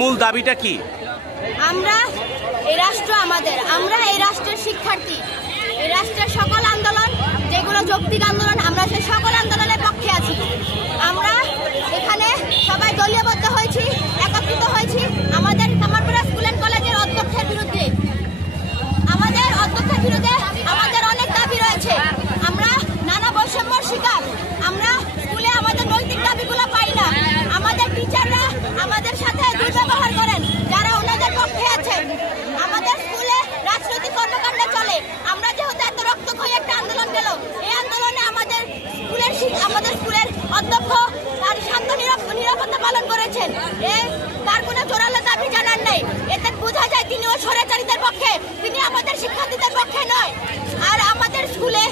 মূল দাবিটা কি? আমরা এই রাষ্ট্র আমাদের, আমরা এই রাষ্ট্রের শিক্ষার্থী। এই রাষ্ট্রের সকল আন্দোলন যেগুলো যৌক্তিক আন্দোলন, আমরা সেই সকল আন্দোলনের পক্ষে আছি। আমরা এখানে সবাই দলীয়বদ্ধ হয়েছি, একত্রিত হয়েছি আমাদের কামারপাড়া স্কুল অ্যান্ড কলেজের অধ্যক্ষের বিরুদ্ধে। আমাদের অধ্যক্ষের বিরুদ্ধে আমাদের অনেক দাবি রয়েছে। আমরা নানা বৈষম্যর শিকার। আমরা স্কুলে আমাদের নৈতিক দাবিগুলো পাই না। আমাদের টিচাররা আমাদের সাথে দুর্ব্যবহার করেন যারা ওনাদের পক্ষে আছেন। আমাদের স্কুলে রাজনৈতিক কর্মকাণ্ড চলে। আমরা যেহেতু এত রক্তক্ষয়ী একটা আন্দোলন গেল, এই আন্দোলনে আমাদের স্কুলের অধ্যক্ষ তার শান্ত নিরাপত্তা পালন করেছেন। তার কোনো জোরালো দাবি জানান নাই। এতে বোঝা যায় তিনিও স্বৈরাচারীদের পক্ষে, তিনি আমাদের শিক্ষার্থীদের পক্ষে নয়। আর আমাদের স্কুলে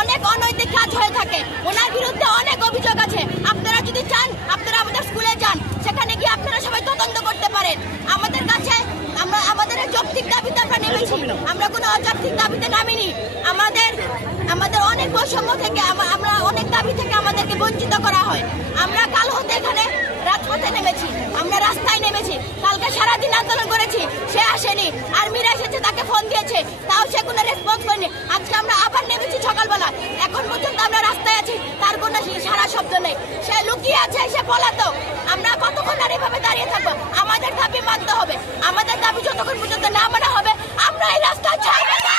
অনেক অনৈতিক কাজ হয়ে থাকে, ওনার বিরুদ্ধে অনেক অভিযোগ আছে। আপনারা যদি চান আপনারা আমাদের স্কুলে যান, সেখানে গিয়ে আপনারা সবাই তদন্ত করতে পারেন। আমাদের কাছে আমাদের যৌক্তিক দাবিতে আমরা নেমেছি, আমরা কোনো অযৌক্তিক দাবিতে নামিনি। আমাদের অনেক বৈষম্য থেকে আমরা অনেক দাবি থেকে আমাদেরকে বঞ্চিত করা হয়। আমরা কাল হতে এখানে রাজপথে নেমেছি, আমরা রাস্তায় নেমেছি। কালকে সারাদিন আন্দোলন করেছি, সে আসেনি। আর মীরা এসেছে, তাকে ফোন দিয়েছে, তাও সে কোনো রেসপন্স করেনি। আজকে আমরা আবার নেমেছি সকালবেলা, এখন পর্যন্ত আমরা রাস্তায় আছি, তার কোনো সারা শব্দ নেই। সে লুকিয়ে আছে, সে পলাতক। আমরা কতক্ষণ আর এভাবে দাঁড়িয়ে থাকবো? আমাদের দাবি মানতে হবে। আমাদের দাবি যতক্ষণ পর্যন্ত না মানা হবে আমরা এই রাস্তায় ছাড়ব না।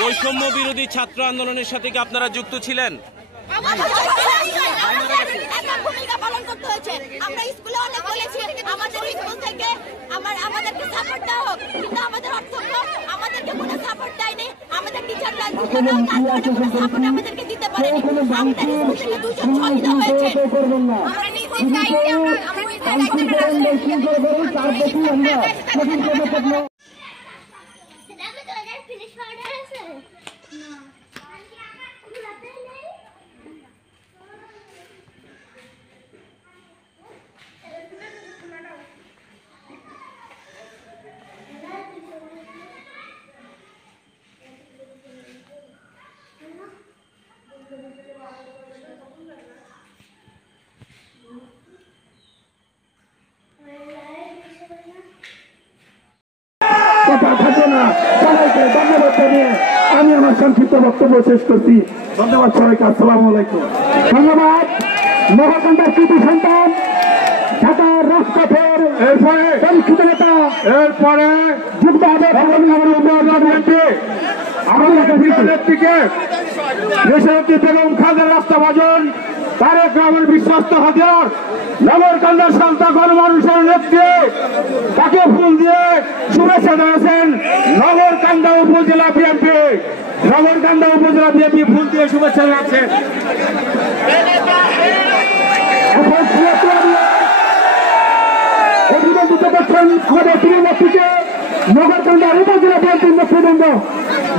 বৈষম্য বিরোধী ছাত্র আন্দোলনের সাথে কি আপনারা যুক্ত ছিলেন? ভূমিকা পালন করতে হয়েছে। আমরা স্কুলে অনেক বলেছি আমাদের স্কুল থেকে আমাদেরকে সাপোর্ট দেওয়া হোক, কিন্তু আমাদের অধ্যক্ষ আমাদেরকে কোনো সাপোর্ট দেয়নি। আমাদের টিচাররা কোনো সাপোর্ট আমাদেরকে দিতে পারেনি। আমাদের স্কুল থেকে 2 জন শহীদ হয়েছে। আমরা নিজের দায়িত্বে সবাইকে ধন্যবাদ জানিয়ে আমি আমার সংক্ষিপ্ত বক্তব্য শেষ করছি। ধন্যবাদ সবাইকে। আসসালামু আলাইকুম। ধন্যবাদ। মহাকান্দার কৃতি সন্তান, ঢাকার রাজপথের পরীক্ষিত নেতা, এরপরে যুক্ত হবে নেত্রীকে দেশনেত্রী বেগম খালেদা রাস্তা বাজন, তারেক রহমানের বিশ্বস্ত হাতিয়ার, নগরকান্দার শান্ত গণমানুষের নেত্রী, তাকে ফুল দিয়ে শুভেচ্ছা জানাচ্ছেন নগরকান্দা উপজেলা বিএনপি। নগরকান্দা উপজেলা বিএনপি ফুল দিয়ে শুভেচ্ছা জানাচ্ছেন। অভিনন্দিত করছেন আমাদের প্রিয় নেত্রীকে নগরকান্দা উপজেলা বিএনপির নেতৃবৃন্দ।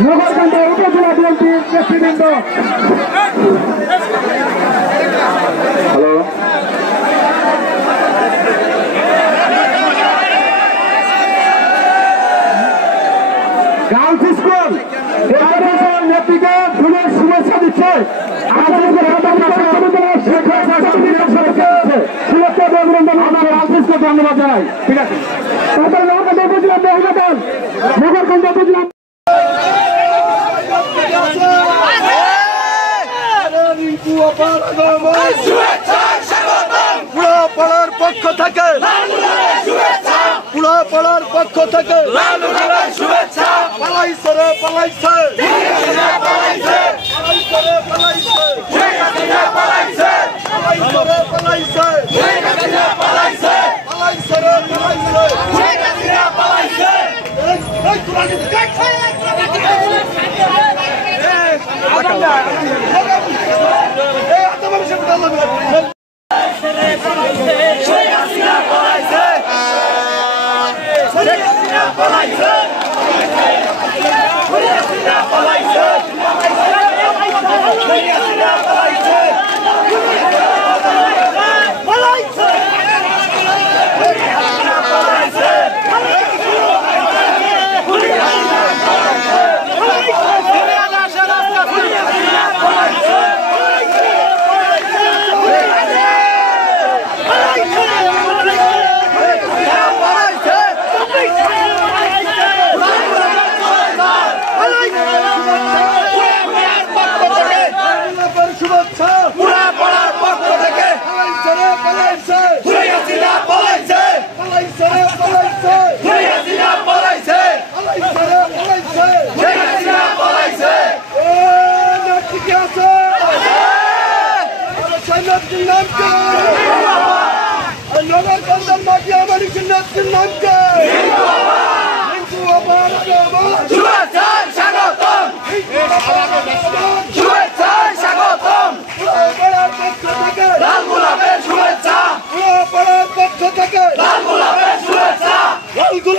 নগরকান্দা উপজেলা বিএনপির নেতৃবৃন্দ। হ্যালো, গার্লস স্কুল নেত্রীকে ফুলের শুভেচ্ছা দিচ্ছে। ধন্যবাদ জানাই। ঠিক আছে, তারপরে নগরকান্দা উপজেলা নগরকান্দা উপজেলা পুরাপাড়ার পক্ষ থেকে, পুরাপাড়ার পক্ষ থেকে শুভেচ্ছা। পালাইছে রে পালাইছে, পালাইছে রে পালাইছে, পালাইছে রে পালাইছে, পালাইছে রে পালাইছে।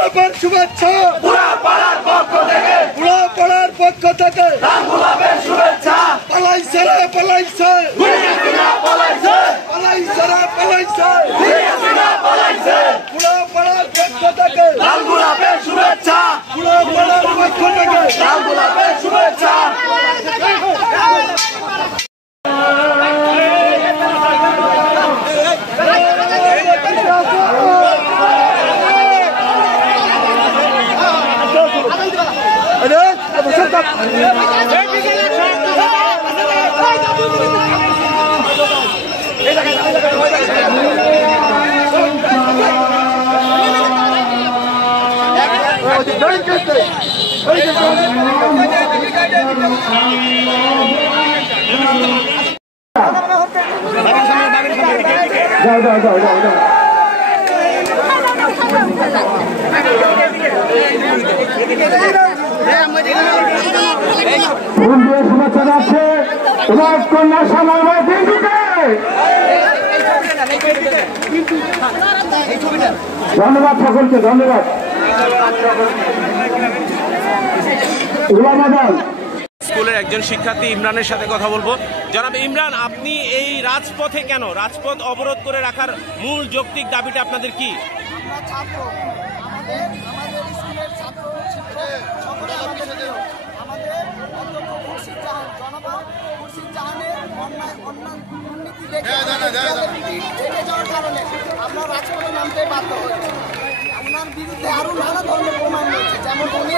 গোলাপের শুভেচ্ছা পুরা পাড়ার পক্ষ থেকে লাল গোলাপের শুভেচ্ছা পালাইছে রে পালাইছে পুরা পাড়ার পক্ষ থেকে লাল গোলাপের শুভেচ্ছা পুরা পাড়ার পক্ষ থেকে লাল গোলাপের শুভেচ্ছা শুভেচ্ছা যাচ্ছে তোমার কন্যা সামাল দিদিকে ধন্যবাদ সকলকে ধন্যবাদ। স্কুলের একজন শিক্ষার্থী ইমরানের সাথে কথা বলবো। জনাব ইমরান, আপনি এই রাজপথে কেন, রাজপথ অবরোধ করে রাখার মূল যৌক্তিক দাবিটা আপনাদের কি? আমরা রাজপথে নামতে বাধ্য হয়েছি। ওনার বিরুদ্ধে আরো নানা ধরনের প্রমাণ রয়েছে, যেমন উনি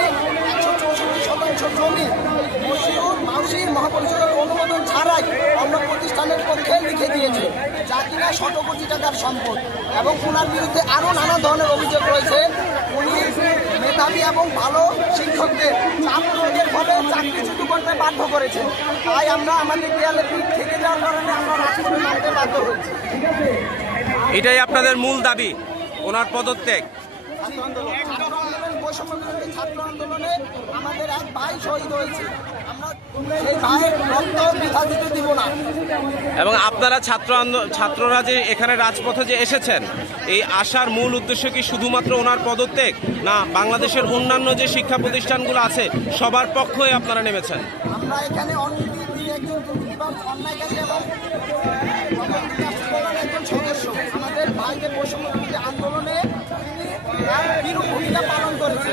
164% জমি মশিউর মাউসির মহাপরিষদের অনুমোদন ছাড়াই অন্য প্রতিষ্ঠানের পক্ষে লিখে দিয়েছে, যা কিনা 100 কোটি টাকার সম্পদ। এবং ওনার বিরুদ্ধে আরো নানা ধরনের অভিযোগ রয়েছে। উনি মেধাবী এবং ভালো শিক্ষকদের চাপ প্রয়োগের ফলে চাকরিচ্যুত করতে বাধ্য করেছেন। তাই আমরা আমাদের দেয়ালে পিঠ থেকে যাওয়ার কারণে আমরা রাজপথে নামতে বাধ্য হয়েছি। এটাই আপনাদের মূল দাবি, ওনার পদত্যাগ? ছাত্র আন্দোলনে আমাদের এক ভাই শহীদ হয়েছে, আমরা সেই ভাইয়ের রক্ত বৃথা দিতে দিব না। এবং আপনারা ছাত্ররা যে এখানে রাজপথে যে এসেছেন, এই আসার মূল উদ্দেশ্য কি শুধুমাত্র ওনার পদত্যাগ, না বাংলাদেশের অন্যান্য যে শিক্ষা প্রতিষ্ঠানগুলো আছে সবার পক্ষে আপনারা নেমেছেন? আমরা এখানে একজন অন্যায়কারী এবং একজন সদস্য আমাদের ভাইদের বৈষম্য বিরোধী আন্দোলনে বিরূপ ভূমিকা পালন করেছে।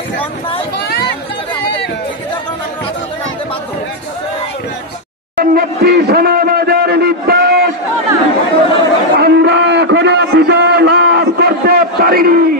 এই অন্যায় থেকে যাওয়ার কারণে আমরা রাজপথে নামতে বাধ্য হয়েছি। নেত্রী সমাজের নির্দেশ আমরা এখনো বিজয় লাভ করতে পারিনি।